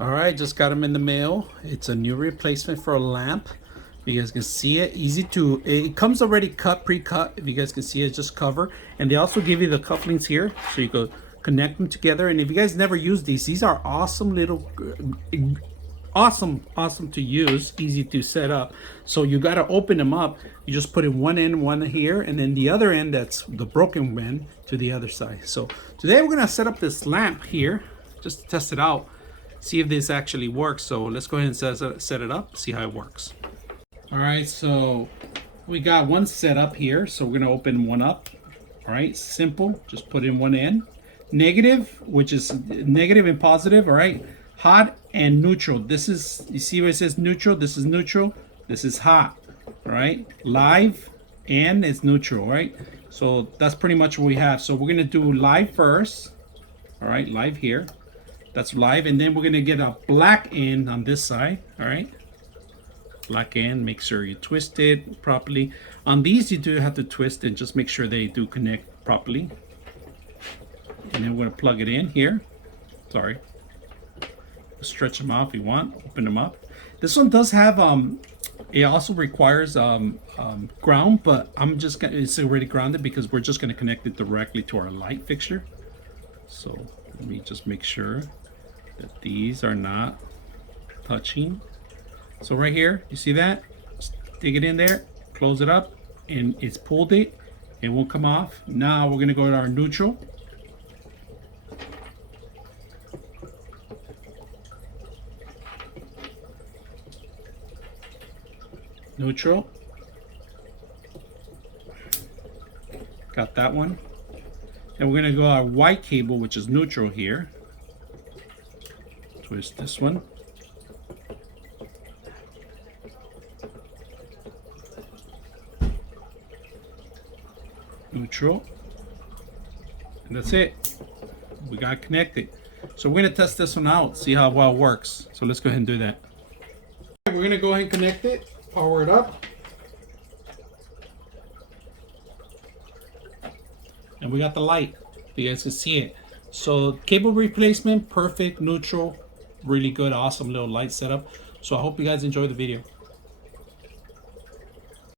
All right, just got them in the mail. It's a new replacement for a lamp. You guys can see it. Easy to, it comes already cut, pre-cut. If you guys can see it, just cover. And they also give you the cufflinks here, so you go connect them together. And if you guys never use these are awesome little, awesome to use, easy to set up. So you got to open them up. You just put in one end, one here, and then the other end, that's the broken end, to the other side. So today we're gonna set up this lamp here, just to test it out, see if this actually works. So let's go ahead and set it up, see how it works. All right, so we got one set up here, so we're gonna open one up. All right, simple, just put in one end. Negative, which is negative and positive, all right? Hot and neutral. This is, you see where it says neutral? This is neutral, this is hot, all right? Live and it's neutral, right? So that's pretty much what we have. So we're gonna do live first, all right? Live here, that's live, and then we're gonna get a black end on this side, all right? Black end, make sure you twist it properly. On these, you do have to twist and just make sure they do connect properly. And then we're gonna plug it in here. Sorry. Stretch them out if you want, open them up. This one does have, it also requires ground, but I'm just gonna, it's already grounded because we're just gonna connect it directly to our light fixture. So let me just make sure that these are not touching. So right here, you see that? Stick it in there, close it up, and it's pulled it. It won't come off. Now we're gonna go to our neutral. Neutral. Got that one. And we're gonna go our white cable, which is neutral here. Twist this one. Neutral, and that's it. We got connected. So we're gonna test this one out, see how well it works. So let's go ahead and do that. We're gonna go ahead and connect it, power it up, and we got the light. You guys can see it. So cable replacement, perfect, neutral, really good, awesome little light setup. So I hope you guys enjoy the video.